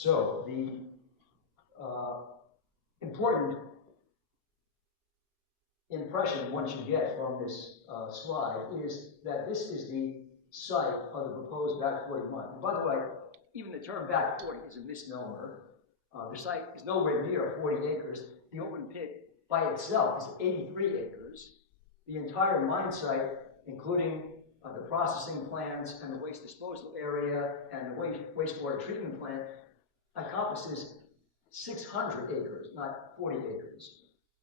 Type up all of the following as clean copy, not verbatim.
So the important impression one should get from this slide is that this is the site of the proposed Back 40 mine. And by the way, even the term Back 40 is a misnomer. The site is nowhere near 40 acres. The open pit by itself is 83 acres. The entire mine site, including the processing plants and the waste disposal area and the wastewater treatment plant, encompasses 600 acres, not 40 acres.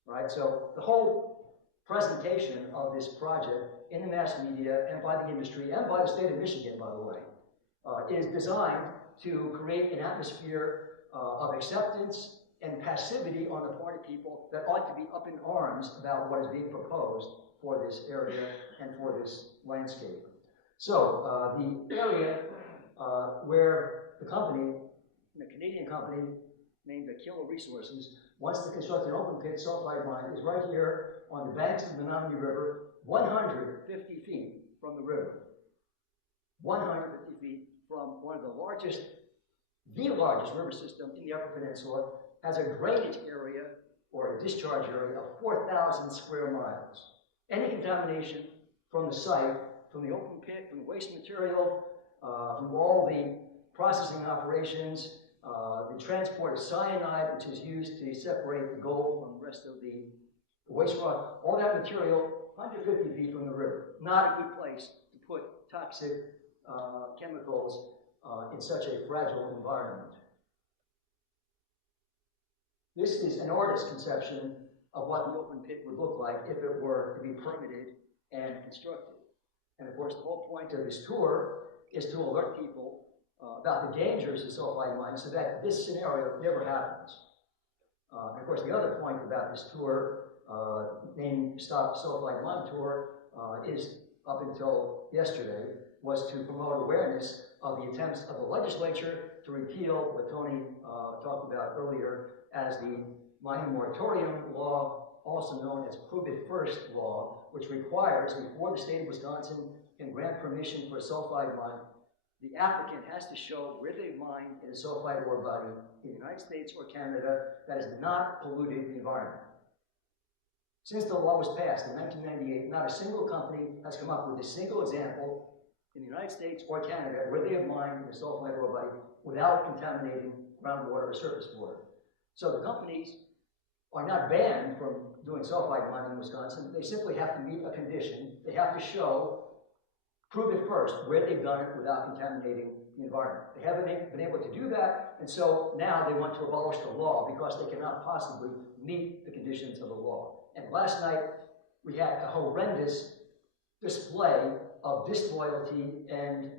Right? So the whole presentation of this project in the mass media and by the industry and by the state of Michigan, by the way, is designed to create an atmosphere of acceptance and passivity on the part of people that ought to be up in arms about what is being proposed for this area and for this landscape. So the area where the company, the Canadian company named Aquila Resources, wants to construct an open pit sulfide mine is right here on the banks of the Menominee River, 150 feet from the river. 150 feet from one of the largest river system in the Upper Peninsula, has a drainage area or a discharge area of 4,000 square miles. Any contamination from the site, from the open pit, from the waste material, from all the processing operations, the transport of cyanide, which is used to separate the gold from the rest of the waste rock, all that material 150 feet from the river. Not a good place to put toxic chemicals in such a fragile environment. This is an artist's conception of what the open pit would look like if it were to be permitted and constructed. And of course, the whole point of this tour is to alert people about the dangers of sulfide mines so that this scenario never happens. And of course, the other point about this tour, named Stop Sulfide Mine Tour, is up until yesterday, was to promote awareness of the attempts of the legislature to repeal what Tony talked about earlier as the mining moratorium law, also known as Prove It First law, which requires, before the state of Wisconsin can grant permission for a sulfide mine, the applicant has to show where they mined in a sulfide ore body in the United States or Canada that has not polluted the environment. Since the law was passed in 1998, not a single company has come up with a single example in the United States or Canada where they have mined in a sulfide ore body without contaminating groundwater or surface water. So the companies are not banned from doing sulfide mining in Wisconsin. They simply have to meet a condition. They have to show, prove it first, where they've done it without contaminating the environment. They haven't been able to do that, and so now they want to abolish the law because they cannot possibly meet the conditions of the law. And last night, we had a horrendous display of disloyalty and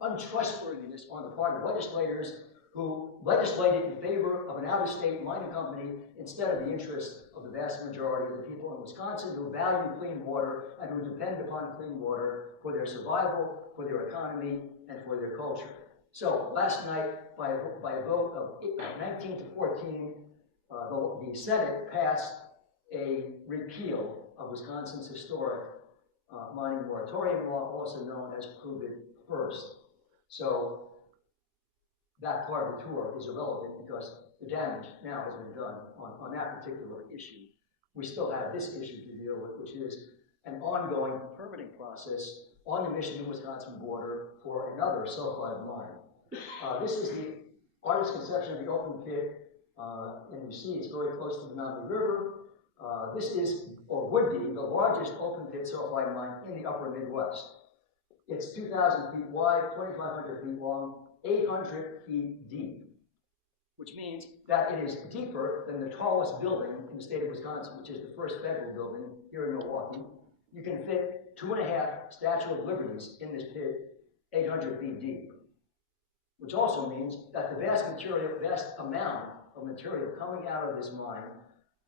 untrustworthiness on the part of legislators who legislated in favor of an out-of-state mining company instead of the interests of the vast majority of the people in Wisconsin who value clean water and who depend upon clean water for their survival, for their economy, and for their culture. So last night, by a vote of 19 to 14, the Senate passed a repeal of Wisconsin's historic mining moratorium law, also known as Prove It First. So that part of the tour is irrelevant because the damage now has been done on that particular issue. We still have this issue to deal with, which is an ongoing permitting process on the Michigan-Wisconsin border for another sulfide mine. This is the artist's conception of the open pit, and you see it's very close to the Menominee River. This is, or would be, the largest open pit sulfide mine in the upper Midwest. It's 2,000 feet wide, 2,500 feet long, 800 feet deep, which means that it is deeper than the tallest building in the state of Wisconsin, which is the first federal building here in Milwaukee. You can fit 2.5 Statue of Liberties in this pit, 800 feet deep, which also means that the vast amount of material coming out of this mine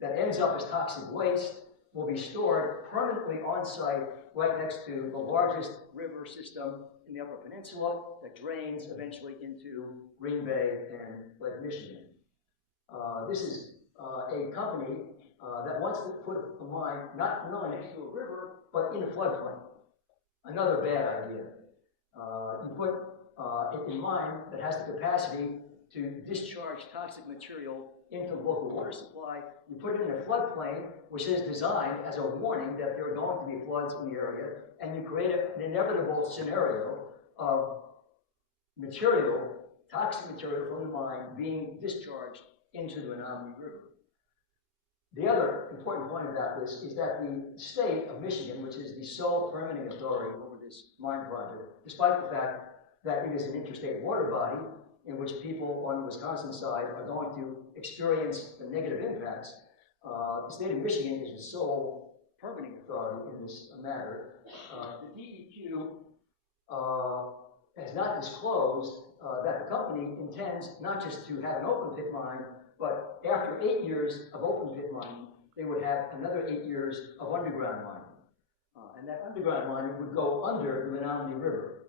that ends up as toxic waste will be stored permanently on site right next to the largest river system in the Upper Peninsula that drains eventually into Green Bay and Lake Michigan. This is a company that wants to put a mine not next to a river, but in a floodplain. Another bad idea. You put a mine that has the capacity to discharge toxic material into the local water supply. You put it in a floodplain, which is designed as a warning that there are going to be floods in the area, and you create an inevitable scenario of material, toxic material from the mine being discharged into the Menominee River. The other important point about this is that the state of Michigan, which is the sole permitting authority over this mine project, despite the fact that it is an interstate water body in which people on the Wisconsin side are going to experience the negative impacts, the state of Michigan is the sole permitting authority in this matter. The DEQ has not disclosed that the company intends not just to have an open pit mine, but after 8 years of open pit mining, they would have another 8 years of underground mining. And that underground mining would go under the Menominee River.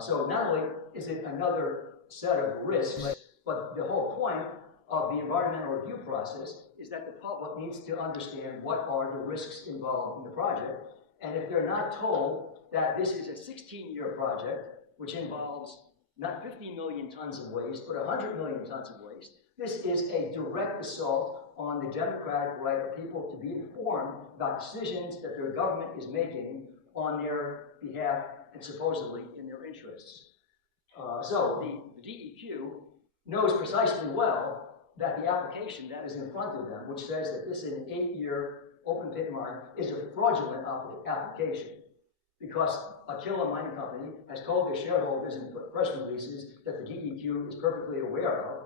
So not only is it another set of risks, but the whole point of the environmental review process is that the public needs to understand what are the risks involved in the project. And if they're not told that this is a 16-year project, which involves not 50 million tons of waste, but 100 million tons of waste, this is a direct assault on the democratic right of people to be informed about decisions that their government is making on their behalf and supposedly in their interests. So the DEQ knows precisely well that the application that is in front of them, which says that this is an 8-year open pit mine, is a fraudulent application, because Aquila Mining Company has told their shareholders in press releases that the DEQ is perfectly aware of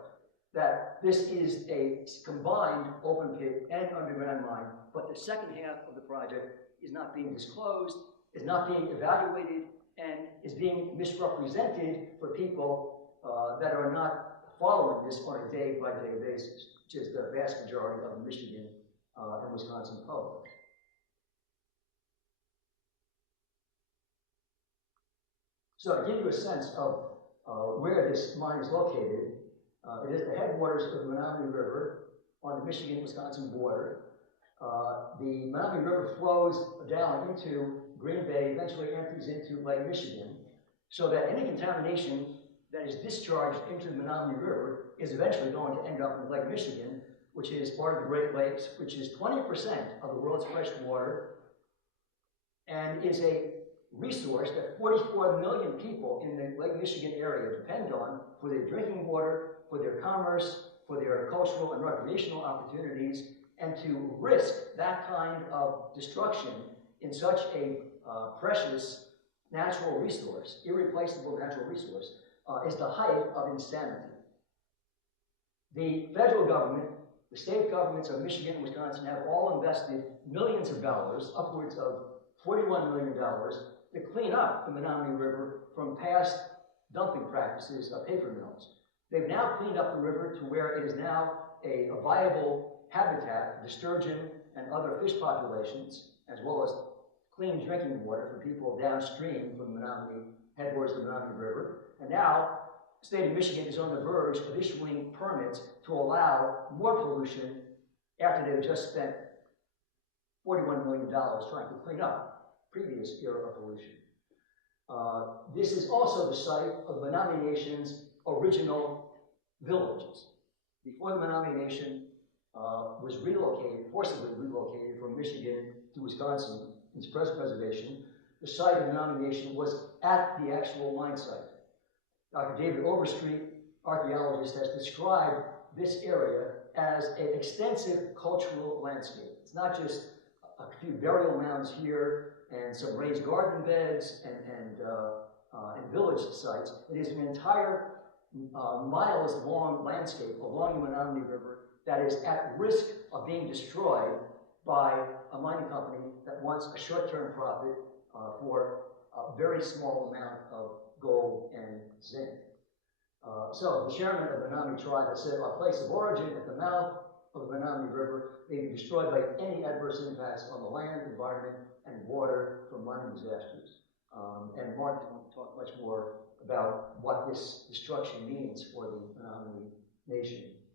that this is a combined open pit and underground mine, but the second half of the project is not being disclosed, is not being evaluated, and is being misrepresented for people that are not following this on a day-by-day basis, which is the vast majority of the Michigan and Wisconsin public. So to give you a sense of where this mine is located, it is the headwaters of the Menominee River on the Michigan-Wisconsin border. The Menominee River flows down into Green Bay, eventually empties into Lake Michigan, so that any contamination that is discharged into the Menominee River is eventually going to end up in Lake Michigan, which is part of the Great Lakes, which is 20% of the world's fresh water, and is a resource that 44 million people in the Lake Michigan area depend on for their drinking water, for their commerce, for their cultural and recreational opportunities, and to risk that kind of destruction in such a precious natural resource, irreplaceable natural resource, is the height of insanity. The federal government, the state governments of Michigan and Wisconsin have all invested millions of dollars, upwards of $41 million, to clean up the Menominee River from past dumping practices of paper mills. They've now cleaned up the river to where it is now a viable habitat for sturgeon and other fish populations, as well as clean drinking water for people downstream from the Menominee, headwaters of the Menominee River. And now, the state of Michigan is on the verge of issuing permits to allow more pollution after they've just spent $41 million trying to clean up previous era of pollution. This is also the site of the Menominee Nation's original villages. Before the Menominee Nation was forcibly relocated from Michigan to Wisconsin in its present preservation, the site of the Menominee Nation was at the actual mine site. Dr. David Overstreet, archaeologist, has described this area as an extensive cultural landscape. It's not just a few burial mounds here and some raised garden beds and village sites. It is an entire miles-long landscape along the Menominee River that is at risk of being destroyed by a mining company that wants a short-term profit for a very small amount of gold and zinc. So the chairman of the Menominee tribe has said our place of origin at the mouth of the Menominee River may be destroyed by any adverse impacts on the land, environment, and water from mining disasters. And Mark is going to talk much more about what this destruction means for the Menominee Nation.